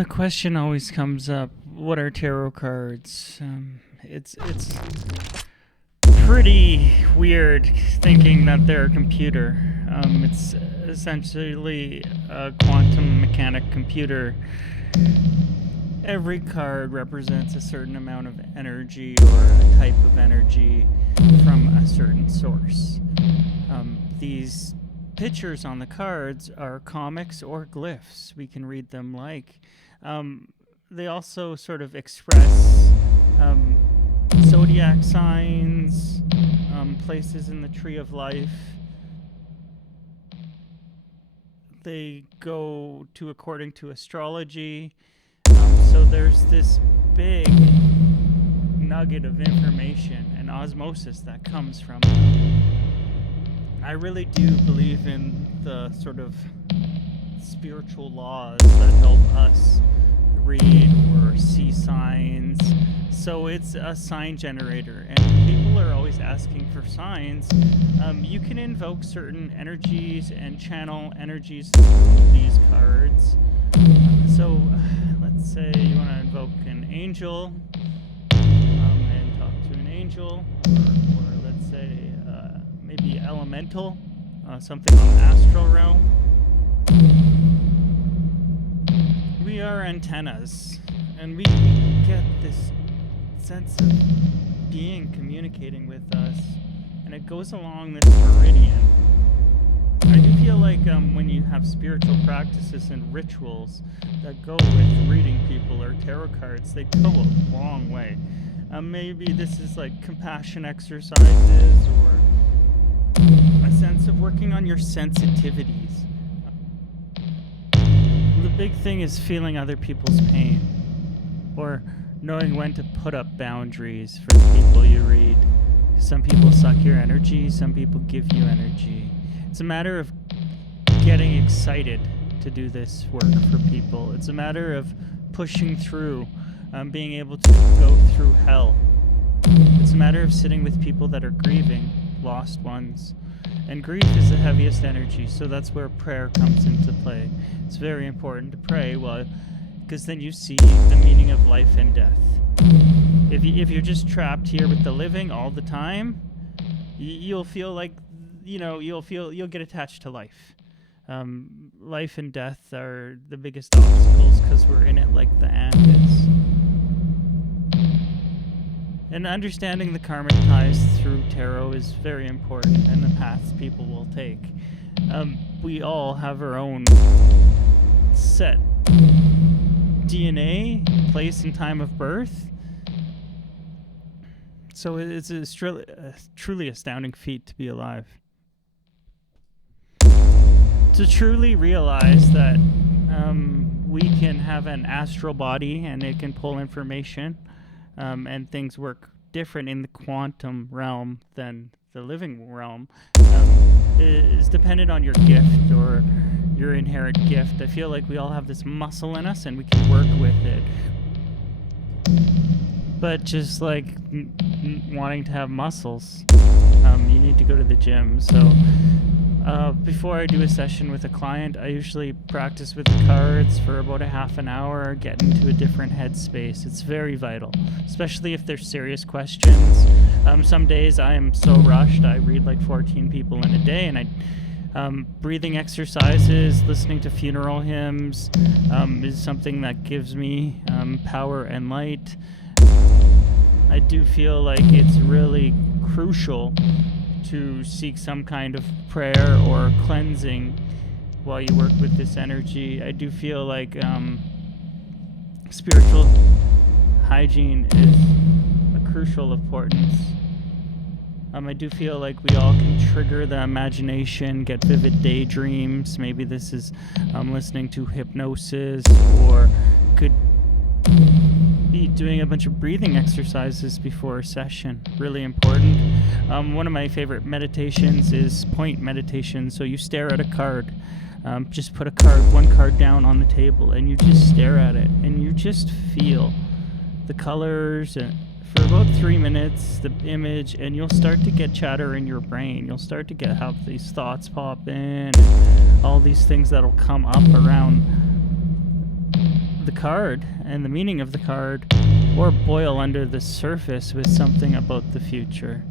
the question always comes up, what are tarot cards? It's pretty weird thinking that they're a computer. It's essentially a quantum mechanic computer. Every card represents a certain amount of energy or a type of energy from a certain source. These pictures on the cards are comics or glyphs. We can read them like. They also sort of express zodiac signs, places in the tree of life. They go to according to astrology. So there's this big nugget of information and osmosis that comes from them. I really do believe in the sort of spiritual laws that help us read or see signs. So it's a sign generator, and people are always asking for signs. You can invoke certain energies and channel energies through these cards. So let's say you want to invoke an angel and talk to an angel, or let's say maybe elemental, something on the astral realm. We are antennas, and we get this sense of being communicating with us, and it goes along this meridian. I do feel like when you have spiritual practices and rituals that go with reading people or tarot cards, they go a long way. Maybe this is like compassion exercises or a sense of working on your sensitivities. The big thing is feeling other people's pain, or knowing when to put up boundaries for the people you read. Some people suck your energy, some people give you energy. It's a matter of getting excited to do this work for people. It's a matter of pushing through, being able to go through hell. It's a matter of sitting with people that are grieving, lost ones. And grief is the heaviest energy, so that's where prayer comes into play. It's very important to pray, because then you see the meaning of life and death. If you're just trapped here with the living all the time, you'll feel like, you'll get attached to life. Life and death are the biggest obstacles because we're in it like the ant is. And understanding the karmic ties through tarot is very important, and the paths people will take. We all have our own set DNA, place and time of birth. So it's a truly astounding feat to be alive. To truly realize that we can have an astral body and it can pull information, and things work different in the quantum realm than the living realm, is dependent on your gift or your inherent gift. I feel like we all have this muscle in us and we can work with it. But just like wanting to have muscles, you need to go to the gym. So before I do a session with a client, I usually practice with the cards for about a half an hour, get into a different headspace. It's very vital, especially if there's serious questions. Some days I am so rushed, I read like 14 people in a day, and breathing exercises, listening to funeral hymns is something that gives me power and light. I do feel like it's really crucial to seek some kind of prayer or cleansing while you work with this energy. I do feel like spiritual hygiene is a crucial importance. I do feel like we all can trigger the imagination, get vivid daydreams. Maybe this is listening to hypnosis, or could be doing a bunch of breathing exercises before a session. Really important. One of my favorite meditations is point meditation. So you stare at a card. Just put one card down on the table, and you just stare at it, and you just feel the colors for about 3 minutes, the image, and you'll start to get chatter in your brain. You'll start to have these thoughts pop in, and all these things that'll come up around the card and the meaning of the card, or boil under the surface with something about the future.